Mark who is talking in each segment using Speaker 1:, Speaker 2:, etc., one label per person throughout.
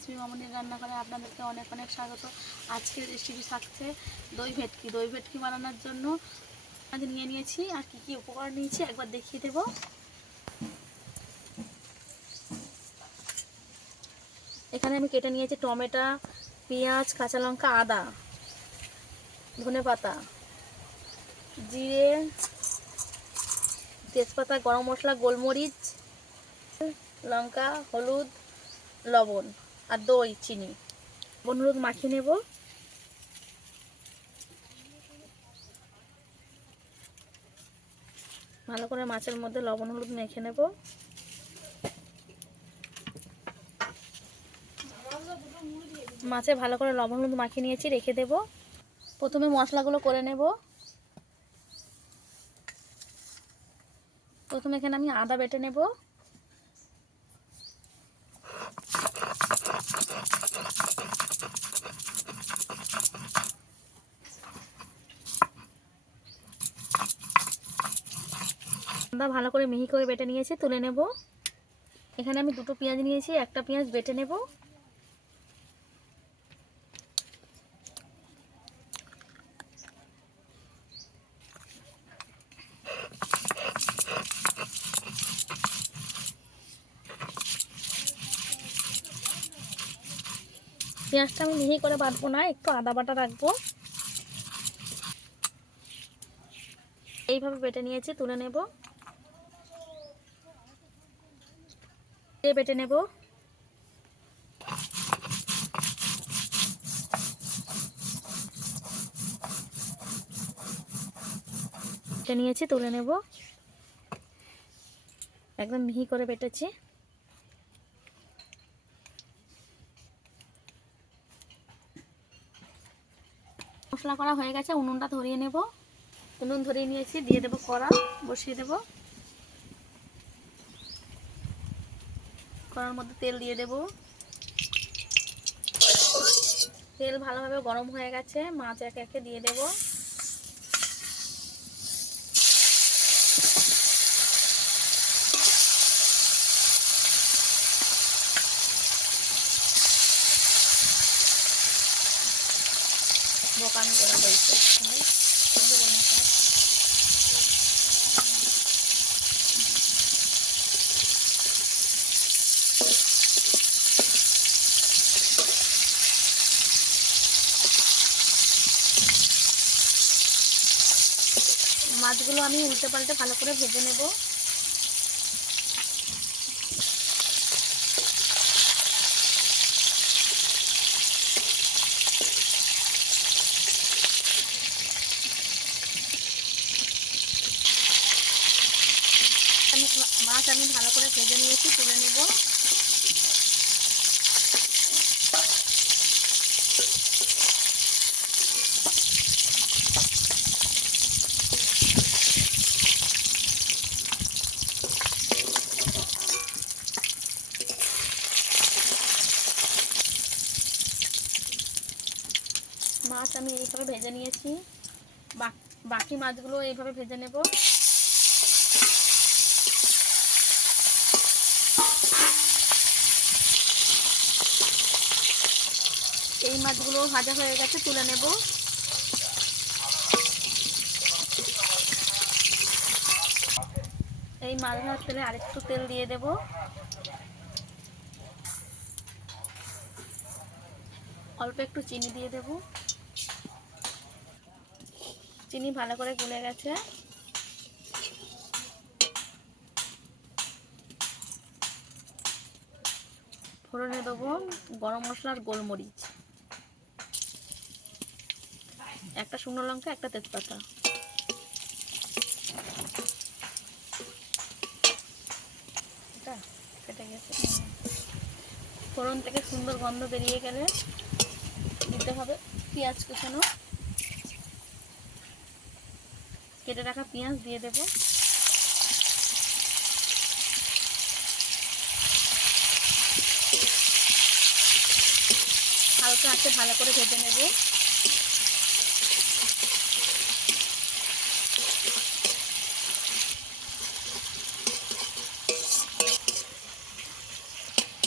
Speaker 1: Recipe মামনির রান্না করে আপনাদেরকে অনেক অনেক স্বাগত। আজকের রেসিপি থাকছে দই ভেটকি। দই ভেটকি বানানোর জন্য আজ নিয়ে নিয়েছি আর কি কি উপকরণ নিয়েছি একবার দেখিয়ে দেব। এখানে আমি কেটে নিয়েছি টমেটো, পেঁয়াজ, কাঁচা লঙ্কা, আদা, ধনে পাতা, জিরে, তেজপাতা, গরম মশলা, গোলমরিচ, লঙ্কা, হলুদ, লবণ। আর দই, চিনি। হলুদ মাখিয়ে নেব। ভালো করে মাছের মধ্যে লবণ, হলুদ মেখে নেব। মাছে ভালো করে লবণ, হলুদ মাখিয়ে নিয়েছি, রেখে দেব। প্রথমে মশলাগুলো করে নেব। প্রথমে এখানে আমি আদা বেটে নেব। আদা ভালো করে মিহি করে বেটে নিয়েছি, তুলে নেব। এখানে আমি দুটো পেঁয়াজ নিয়েছি, একটা পেঁয়াজ বেটে নেব। পেঁয়াজটা আমি মিহি করে বাটবো না, একটু আদা বাটা রাখব। এইভাবে বেটে নিয়েছি, তুলে নেব। বেটে নেব। বেটে নিয়েছি, তুলে নেব। একদম মিহি করে বেটেছি। মশলা করা হয়ে গেছে, উনুনটা ধরিয়ে নেব। উনুন ধরিয়ে নিয়েছি, দিয়ে দেবো কড়া, বসিয়ে দেব। কড়ার মধ্যে তেল দিয়ে দেব। তেল ভালোভাবে গরম হয়ে গেছে, মাছ একে একে দিয়ে দেব বোকামি করে দিয়েছে দেবো না স্যার মাছগুলো আমি উল্টে পাল্টে ভালো করে ভেজে নেব। মাছ আমি ভালো করে ভেজে নিয়েছি, তুলে নেব। এইভাবে ভেজে নিয়েছি। বাকি মাছগুলো এইভাবে ভেজে নেব। এই মাছগুলো ভাজা হয়ে গেছে, তুলে নেব। এই মাছ ভাজার তেলে আরেকটু তেল দিয়ে দেব। অল্প একটু চিনি দিয়ে দেব। চিনি ভালো করে গুলে গেছে। ফোড়নে দেবো গরম মশলা আর গোলমরিচ। একটা শুকনো লঙ্কা, একটা তেজপাতা। ফোড়ন থেকে সুন্দর গন্ধ বেরিয়ে গেলে দিতে হবে পেঁয়াজ কুচানো। কেটে রাখা পেঁয়াজ দিয়ে দেবো। হালকা আছে ভালো করে ভেজে নেব।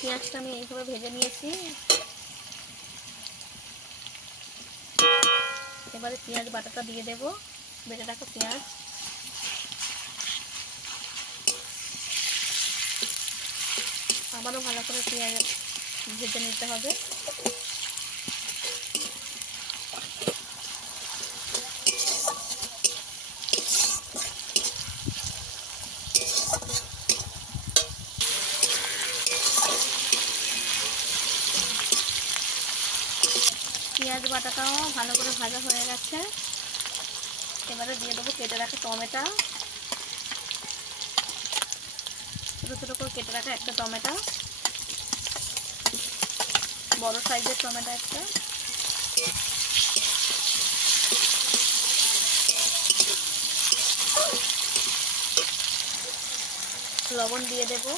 Speaker 1: পেঁয়াজটা আমি এইভাবে ভেজে নিয়েছি। এবারে পেঁয়াজ বাটাটা দিয়ে দেব। বেটে রাখা পেঁয়াজ। আবারও ভালো করে পেঁয়াজ ভেজে নিতে হবে। পেঁয়াজ বাটাটাও ভালো করে ভাজা হয়ে গেছে। এবারে দিয়ে দেবো, কেটে রাখা টমেটো। ছোটো ছোটো করে কেটে রাখা একটা টমেটো। বড় সাইজের টমেটো একটা। লবণ দিয়ে দেবো।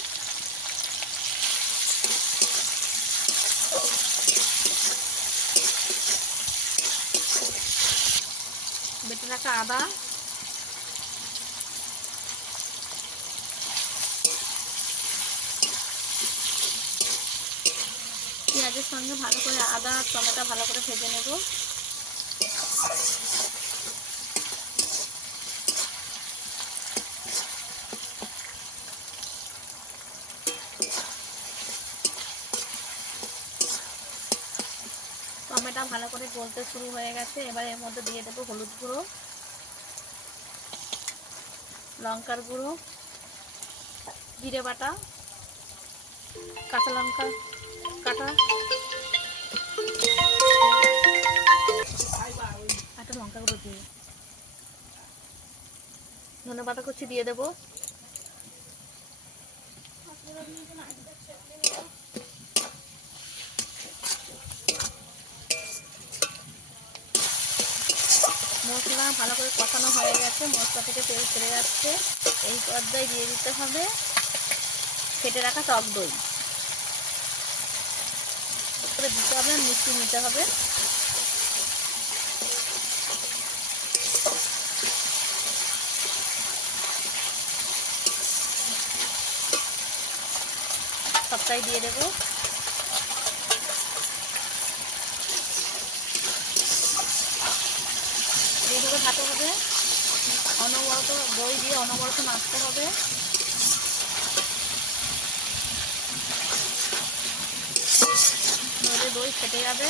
Speaker 1: রাখা আদা। পেঁয়াজের সঙ্গে ভালো করে আদা টমেটো ভালো করে ভেজে নেব টমেটো ভালো করে গলতে শুরু হয়ে গেছে। এবার এর মধ্যে দিয়ে দেবো হলুদ গুঁড়ো, লঙ্কার গুঁড়ো, জিরে বাটা, কাঁচা লঙ্কা কাটা। একটা লঙ্কা গুঁড়ো দিয়ে ধনে পাতা কুচি দিয়ে দেবো। মশলা ভালো করে কষানো হয়ে গেছে, মশলা থেকে তেল ছেড়ে যাচ্ছে। এই পর্যায়ে দিয়ে দিতে হবে ফেটে রাখা টক দই। করে দিতে হবে মিষ্টি নিতে হবে। সবটাই দিয়ে দেবো। ভাতে হবে। অনবরত দই দিয়ে অনবরত নাচতে হবে। নইলে দই ফেটে যাবে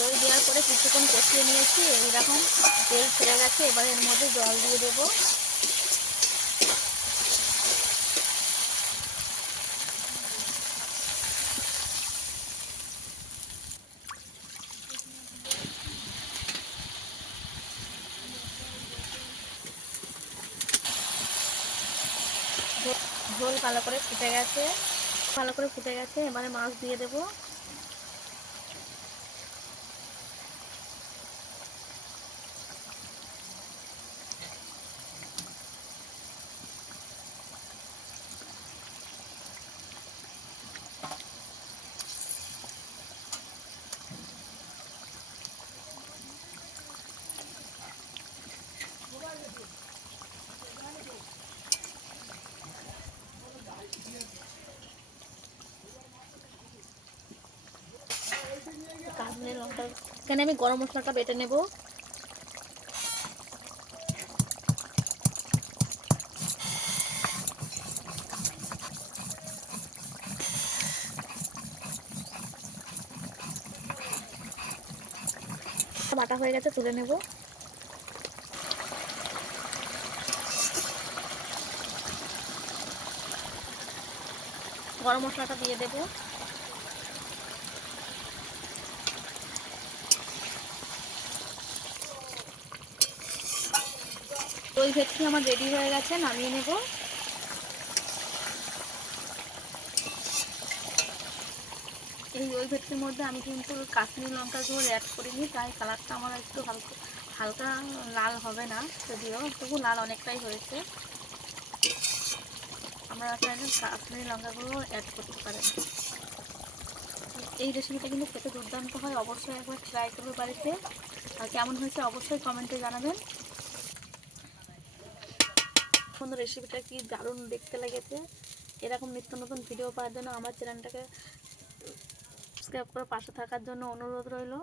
Speaker 1: দই দেওয়ার পরে কিছুক্ষণ কষিয়ে নিয়েছি এইরকম তেল ছেড়ে গেছে এবার এর মধ্যে জল দিয়ে দেবো। ঝোল- ভালো করে ফুটে গেছে। ভালো করে ফুটে গেছে, এবারে মাছ দিয়ে দেবো কাঁচনের লঙ্কা এখানে আমি গরম মশলাটা বেটে নেব। বাটা হয়ে গেছে, তুলে নেব। গরম মশলাটা দিয়ে দেবো। দই ভেটকি আমার রেডি হয়ে গেছে, নামিয়ে নেব। এই দই ভেটকির মধ্যে আমি কিন্তু কাশ্মীর লঙ্কা ঝোল অ্যাড করিনি, তাই কালারটা আমার একটু হালকা হালকা লাল হবে না, যদিও তবু লাল অনেকটাই হয়েছে। আমরা চাইলে কাশ্মীরি লঙ্কাগুলো অ্যাড করতে পারেন। এই রেসিপিটা কিন্তু খেতে দুর্দান্ত হয়, অবশ্যই একবার ট্রাই করবে বাড়িতে। আর কেমন হয়েছে অবশ্যই কমেন্টে জানাবেন। বন্ধু রেসিপিটা কি দারুণ দেখতে লেগেছে? এরকম নিত্য নতুন ভিডিও পাওয়ার জন্য আমার চ্যানেলটাকে সাবস্ক্রাইব করে পাশে থাকার জন্য অনুরোধ রইল।